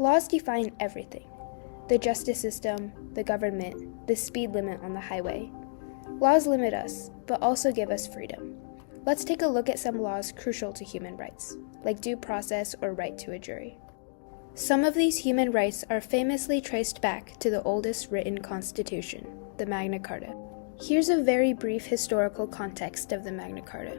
Laws define everything: the justice system, the government, the speed limit on the highway. Laws limit us, but also give us freedom. Let's take a look at some laws crucial to human rights, like due process or right to a jury. Some of these human rights are famously traced back to the oldest written constitution, the Magna Carta. Here's a very brief historical context of the Magna Carta.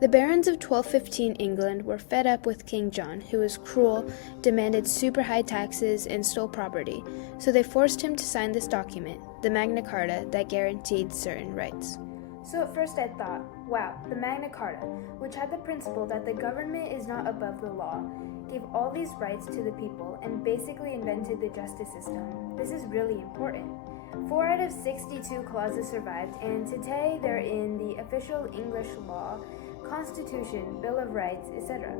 The barons of 1215 England were fed up with King John, who was cruel, demanded super high taxes, and stole property, so they forced him to sign this document, the Magna Carta, that guaranteed certain rights. So at first I thought, wow, the Magna Carta, which had the principle that the government is not above the law, gave all these rights to the people and basically invented the justice system. This is really important. 4 out of 62 clauses survived, and today they're in the official English law, Constitution, Bill of Rights, etc.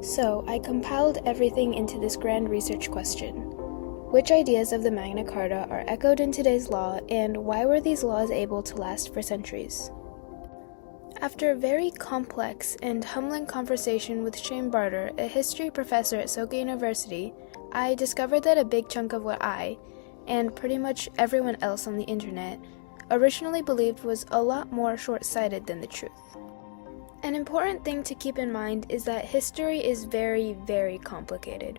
So I compiled everything into this grand research question. Which ideas of the Magna Carta are echoed in today's law, and why were these laws able to last for centuries? After a very complex and humbling conversation with Shane Barter, a history professor at Soka University, I discovered that a big chunk of what I, and pretty much everyone else on the internet, originally believed was a lot more short-sighted than the truth. An important thing to keep in mind is that history is very, very complicated.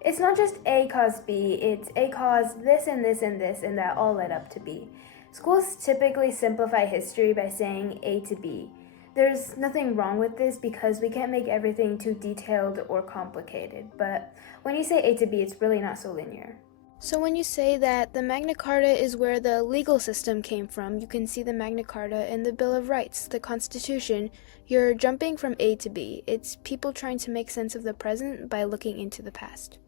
It's not just A cause B, it's A cause this and this and this, and that all led up to B. Schools typically simplify history by saying A to B. There's nothing wrong with this because we can't make everything too detailed or complicated, but when you say A to B, it's really not so linear. So when you say that the Magna Carta is where the legal system came from, you can see the Magna Carta in the Bill of Rights, the Constitution. You're jumping from A to B. It's people trying to make sense of the present by looking into the past.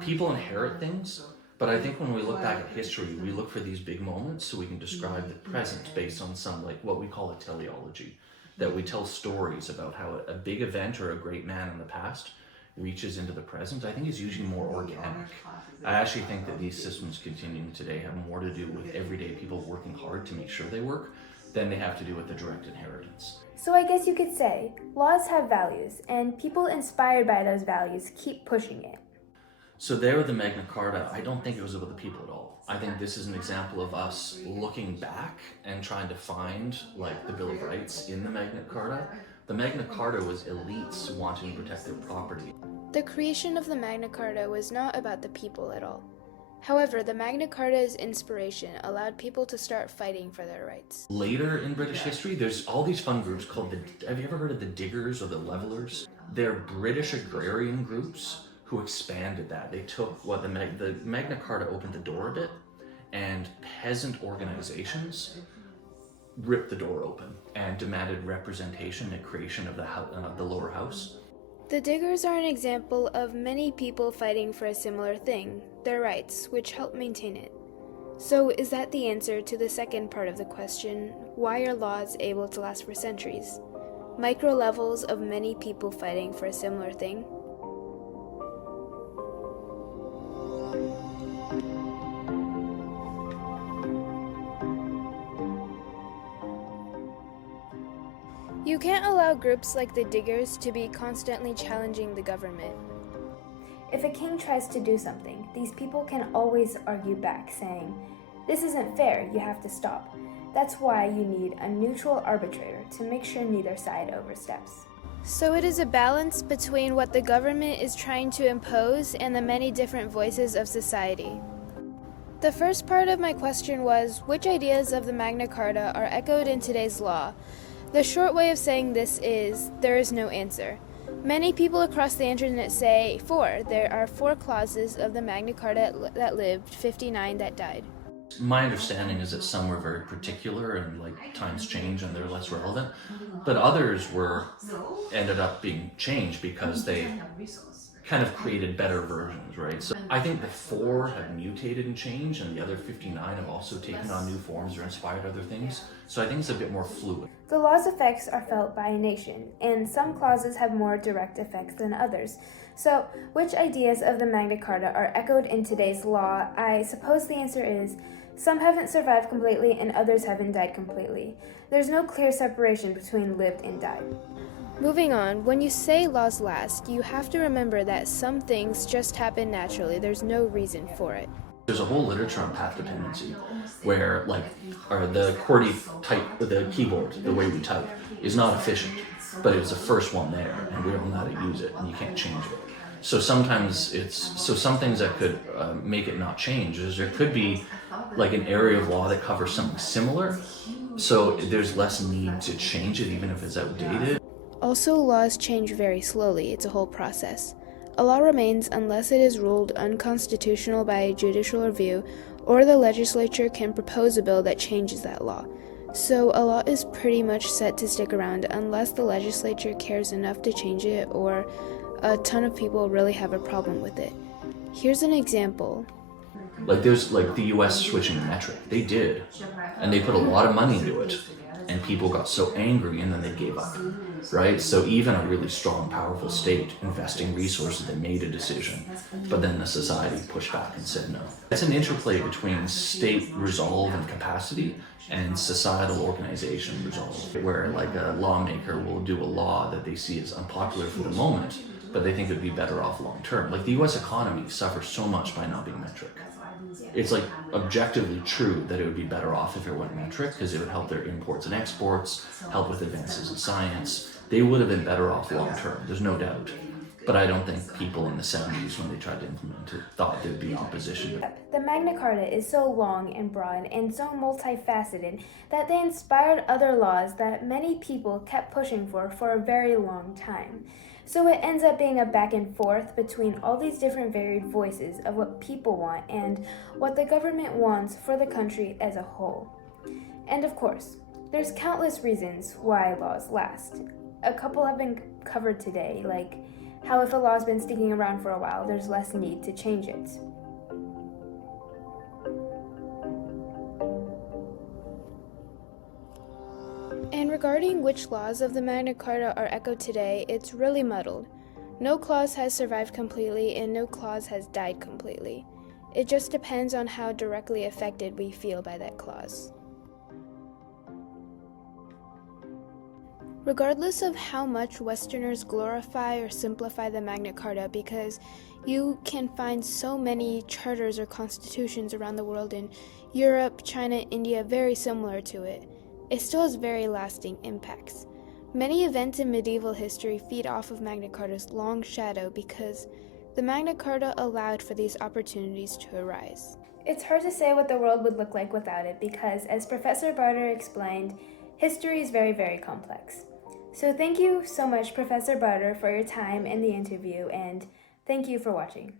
People inherit things, but I think when we look back at history, we look for these big moments so we can describe the present based on some, like what we call a teleology, that we tell stories about how a big event or a great man in the past reaches into the present. I think is usually more organic. I actually think that these systems continuing today have more to do with everyday people working hard to make sure they work than they have to do with the direct inheritance. So I guess you could say, laws have values, and people inspired by those values keep pushing it. So there with the Magna Carta, I don't think it was about the people at all. I think this is an example of us looking back and trying to find like the Bill of Rights in the Magna Carta. The Magna Carta was elites wanting to protect their property. The creation of the Magna Carta was not about the people at all. However, the Magna Carta's inspiration allowed people to start fighting for their rights. Later in British history, there's all these fun groups called have you ever heard of the Diggers or the Levellers? They're British agrarian groups who expanded that. They took what the Magna Carta opened the door a bit, and peasant organizations ripped the door open and demanded representation and creation of the lower house. The Diggers are an example of many people fighting for a similar thing, their rights, which help maintain it. So is that the answer to the second part of the question, why are laws able to last for centuries? Micro levels of many people fighting for a similar thing? You can't allow groups like the Diggers to be constantly challenging the government. If a king tries to do something, these people can always argue back, saying, "This isn't fair, you have to stop." That's why you need a neutral arbitrator to make sure neither side oversteps. So it is a balance between what the government is trying to impose and the many different voices of society. The first part of my question was, which ideas of the Magna Carta are echoed in today's law? The short way of saying this is, there is no answer. Many people across the internet say 4. There are 4 clauses of the Magna Carta that lived, 59 that died. My understanding is that some were very particular and like times change and they're less relevant, but others ended up being changed because they kind of created better versions, right? So I think the 4 have mutated and changed, and the other 59 have also taken on new forms or inspired other things. So I think it's a bit more fluid. The law's effects are felt by a nation, and some clauses have more direct effects than others. So, which ideas of the Magna Carta are echoed in today's law? I suppose the answer is, Some haven't survived completely and others haven't died completely. There's no clear separation between lived and died. Moving on, when you say laws last, you have to remember that some things just happen naturally. There's no reason for it. There's a whole literature on path dependency where the QWERTY type, the keyboard, the way we type, is not efficient, but it's the first one there and we don't know how to use it and you can't change it. So sometimes some things that could make it not change is there could be like an area of law that covers something similar, so there's less need to change it even if it's outdated. Also, laws change very slowly. It's a whole process. A law remains unless it is ruled unconstitutional by a judicial review, or the legislature can propose a bill that changes that law. So a law is pretty much set to stick around unless the legislature cares enough to change it or a ton of people really have a problem with it. Here's an example. There's the US switching to metric. They did. And they put a lot of money into it. And people got so angry and then they gave up. Right? So even a really strong, powerful state investing resources, they made a decision. But then the society pushed back and said no. It's an interplay between state resolve and capacity and societal organization resolve, where a lawmaker will do a law that they see as unpopular for the moment, but they think it would be better off long term. The US economy suffers so much by not being metric. It's objectively true that it would be better off if it went metric because it would help their imports and exports, help with advances in science. They would have been better off long term, there's no doubt. But I don't think people in the 70s, when they tried to implement it, thought there'd be opposition. The Magna Carta is so long and broad and so multifaceted that they inspired other laws that many people kept pushing for a very long time. So it ends up being a back and forth between all these different varied voices of what people want and what the government wants for the country as a whole. And of course, there's countless reasons why laws last. A couple have been covered today, like how if a law's been sticking around for a while, there's less need to change it. And regarding which laws of the Magna Carta are echoed today, it's really muddled. No clause has survived completely and no clause has died completely. It just depends on how directly affected we feel by that clause. Regardless of how much Westerners glorify or simplify the Magna Carta, because you can find so many charters or constitutions around the world in Europe, China, India very similar to it, it still has very lasting impacts. Many events in medieval history feed off of Magna Carta's long shadow because the Magna Carta allowed for these opportunities to arise. It's hard to say what the world would look like without it because, as Professor Barter explained, history is very, very complex. So thank you so much, Professor Barter, for your time in the interview, and thank you for watching.